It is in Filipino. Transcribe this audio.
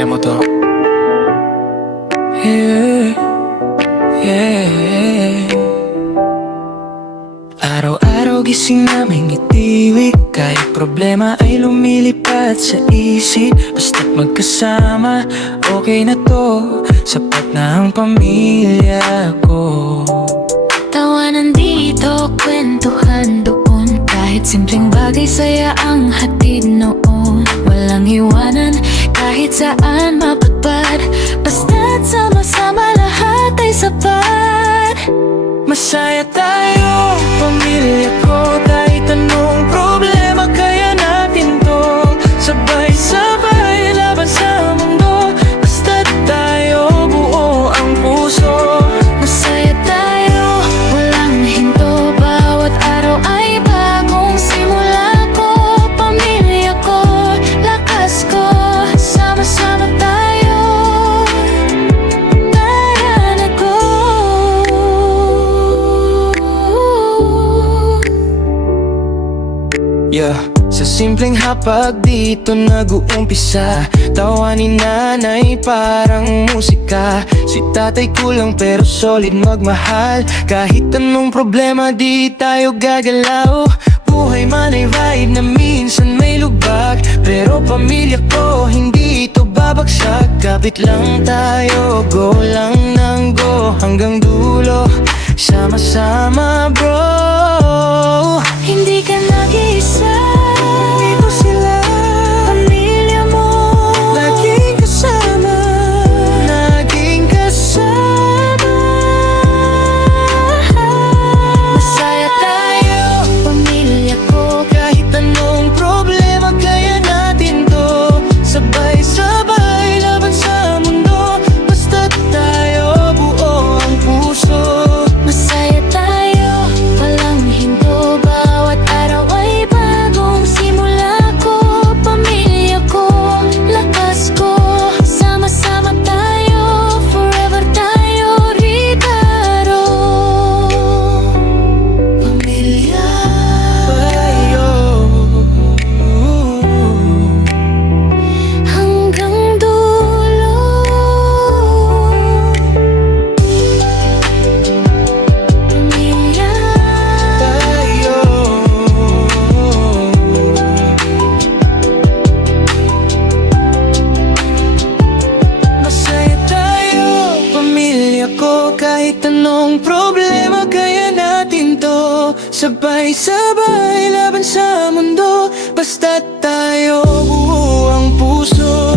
pamilya mo to. Yeah, yeah. Araw-araw gising namin ngitiwi, kahit problema ay lumilipad sa isip. Basta't magkasama, okay na to, sapat na ang pamilya ko. Tawanan dito, kwentuhan doon, kahit simpleng bagay saya ang hatid noon. Walang iwanan, kahit saan mapagpad, basta't sama-sama lahat ay sapat. Masaya tayo, pamilya ko, kahit anong problema kaya natin to. Sabay-sabay laban sa mundo, basta't tayo buo ang puso. Masaya tayo, walang hinto, bawat araw ay bagong simula ko. Pamilya ko, lakas ko, sama-sama tayo, tara na go. Yeah, sa simpleng hapag dito nag-uumpisa. Tawa ni nanay parang musika. Si tatay kulang pero solid magmahal. Kahit anong problema di tayo gagalaw. Buhay man ay ride na minsan may lubak, pero pamilya ko hindi ito babagsak. Kapit lang tayo, go lang ng go hanggang dulo, sama-sama bro. Hindi ka nag-iisa, Ito sila, pamilya mo, laging kasama, laging kasama. masaya tayo, pamilya ko. Kahit anong problema kaya natin to. Sabay-sabay laban sa mundo, basta't tayo buo ang puso. Masaya tayo, walang hinto, bawat araw ay bagong simula ko. Pamilya ko, lakas ko, sama-sama tayo, forever tayo Ricardo. Pamilya, Tayo hanggang dulo. Pamilya, tayo. Masaya tayo, pamilya ko, kahit anong problema kaya natin to. Sabay-sabay laban sa mundo, basta't tayo buo ang puso.